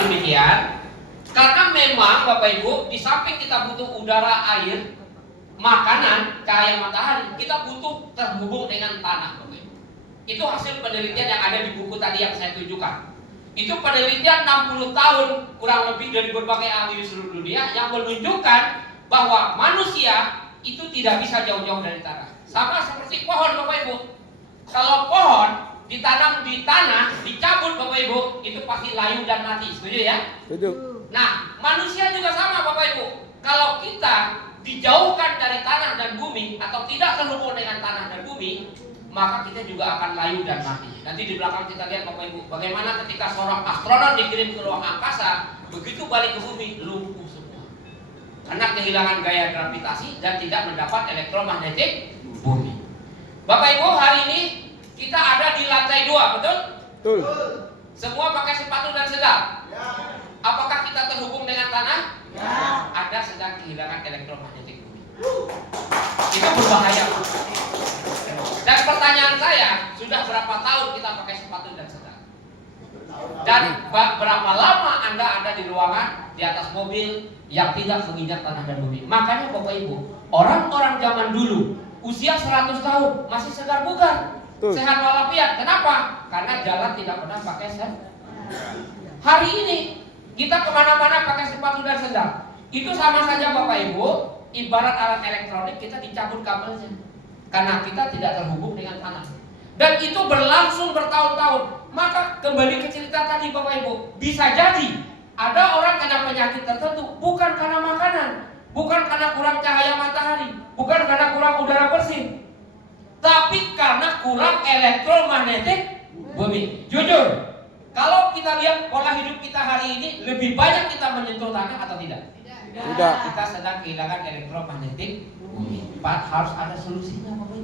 Demikian, karena memang Bapak Ibu, di samping kita butuh udara, air, makanan, cahaya matahari, kita butuh terhubung dengan tanah, Bapak Ibu. Itu hasil penelitian yang ada di buku tadi yang saya tunjukkan. Itu penelitian 60 tahun kurang lebih dari berbagai ahli di seluruh dunia yang menunjukkan bahwa manusia itu tidak bisa jauh-jauh dari tanah. Sama seperti pohon, Bapak Ibu. Kalau pohon ditanam di tanah, dicabut Bapak Ibu, itu pasti layu dan mati. Setuju ya? Setuju. Nah, manusia juga sama Bapak Ibu. Kalau kita dijauhkan dari tanah dan bumi atau tidak terhubung dengan tanah dan bumi, maka kita juga akan layu dan mati. Nanti di belakang kita lihat Bapak Ibu, bagaimana ketika seorang astronot dikirim ke ruang angkasa, begitu balik ke bumi lumpuh semua. Karena kehilangan gaya gravitasi dan tidak mendapat elektromagnetik bumi. Bapak Ibu, hari ini kita ada di lantai 2, betul? Betul. Semua pakai sepatu dan sendal. Apakah kita terhubung dengan tanah? Ya. Ada sedang kehilangan elektromagnetik bumi. Itu berbahaya. Dan pertanyaan saya, sudah berapa tahun kita pakai sepatu dan sendal? Dan berapa lama Anda ada di ruangan, di atas mobil yang tidak menginjak tanah dan bumi? Makanya Bapak Ibu, orang-orang zaman dulu usia 100 tahun masih segar bugar, sehat walafiat. Kenapa? Karena jalan tidak pernah pakai sendal. Hari ini kita kemana-mana pakai sepatu dan sendal. Itu sama saja Bapak Ibu, ibarat alat elektronik kita dicabut kabelnya, karena kita tidak terhubung dengan tanah. Dan itu berlangsung bertahun-tahun. Maka kembali ke cerita tadi Bapak Ibu, bisa jadi ada orang kena penyakit tertentu bukan karena makanan, bukan karena kurang cahaya matahari, bukan karena kurang udara bersih, tapi karena kurang elektromagnetik bumi. Jujur, kalau kita lihat pola hidup kita hari ini, lebih banyak kita menyentuh tanah atau tidak? Tidak. Kita sedang kehilangan elektromagnetik bumi. Harus ada solusinya Bapak Ibu.